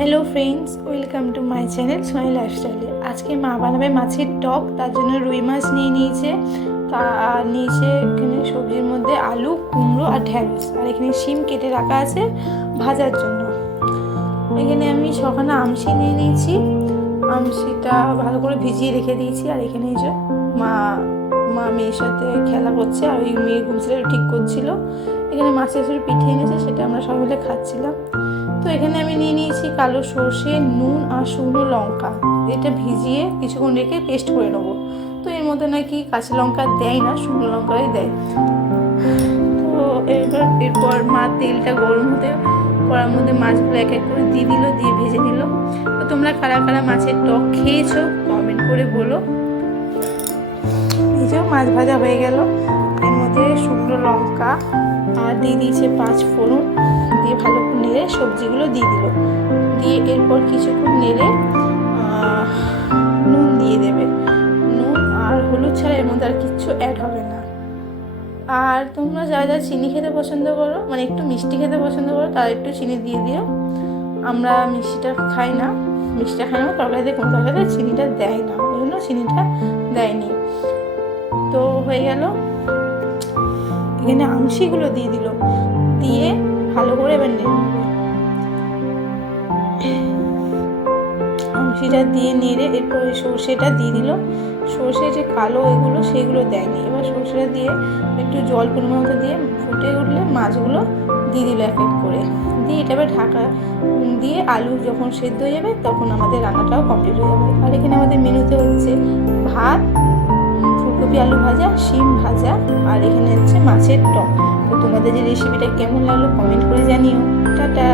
Hello friends, welcome to my channel Sonali লাইফস্টাইলে। আজকে মা বানাবে মাছের টক, তার জন্য রুই মাছ নিয়ে নিয়েছে। আর নিয়েছে এখানে সবজির মধ্যে আলু, কুমড়ো আর ঢ্যাঁড়স, আর এখানে শিম কেটে রাখা আছে ভাজার জন্য। এখানে আমি ছখানা আমসি নিয়ে নিয়েছি, আমসিটা ভালো করে ভিজিয়ে রেখে দিয়েছি। আর এখানে এই যে মা মেয়ের সাথে খেলা করছে, আর ওই মেয়ে ঘুমছিটা ঠিক করছিল। এখানে মাছের পিঠে এনেছে, সেটা আমরা সবাই মিলে খাচ্ছিলাম। তো এখানে আমি নিয়ে নিয়েছি কালো সর্ষে, নুন আর শুকনো লঙ্কা। এটা ভিজিয়ে কিছুক্ষণ রেখে পেস্ট করে নেবো। তো এর মধ্যে নাকি কাঁচা লঙ্কা দেয় না, শুকনো লঙ্কাই দেয়। তো এরপর মা তেলটা গরম হতে কড়ার মধ্যে মাছগুলো এক এক করে দিয়ে দিল, দিয়ে ভেজে নিল। তো তোমরা কারা কারা মাছের টক খেয়েছো কমেন্ট করে বলো। এই যে মাছ ভাজা হয়ে গেল, এর মধ্যে শুকনো লঙ্কা আর দিয়ে দিয়েছে 5 ফোড়ন, দিয়ে ভালো করে নেড়ে সবজিগুলো দিয়ে দিল। দিয়ে এরপর কিছুক্ষণ নেড়ে নুন দিয়ে দেবে। নুন আর হলুদ ছাড়া এর মধ্যে আর কিচ্ছু অ্যাড হবে না। আর তোমরা যারা যারা চিনি খেতে পছন্দ করো, মানে একটু মিষ্টি খেতে পছন্দ করো, তারা একটু চিনি দিয়ে দিও। আমরা মিষ্টিটা খাই না, তরকারিতে কোনো তরকারিতে চিনিটা দেয় না, ওই জন্য চিনিটা দেয়নি। তো হয়ে গেল, এখানে আমসিগুলো দিয়ে দিল, দিয়ে ভালো করে এবার নেড়ে নেবে। আমসিটা দিয়ে নেড়ে এরপর সর্ষেটা দিয়ে দিল। সর্ষে যে কালো এগুলো সেগুলো দেয়নি। এবার সর্ষেটা দিয়ে একটু জল পরিমাণ মতো দিয়ে ফুটে উঠলে মাছগুলো দিয়ে দিল এক এক করে। দিয়ে এটা এবার ঢাকা দিয়ে আলু যখন সেদ্ধ হয়ে যাবে তখন আমাদের রান্নাটাও কমপ্লিট হয়ে যাবে। আর এখানে আমাদের মেনুতে হচ্ছে ভাত, ফুলকপি আলু ভাজা, শিম ভাজা, আর এখানে হচ্ছে মাছের টক। তো তোমাদের যে রেসিপিটা কেমন লাগলো কমেন্ট করে জানিও। টাটা।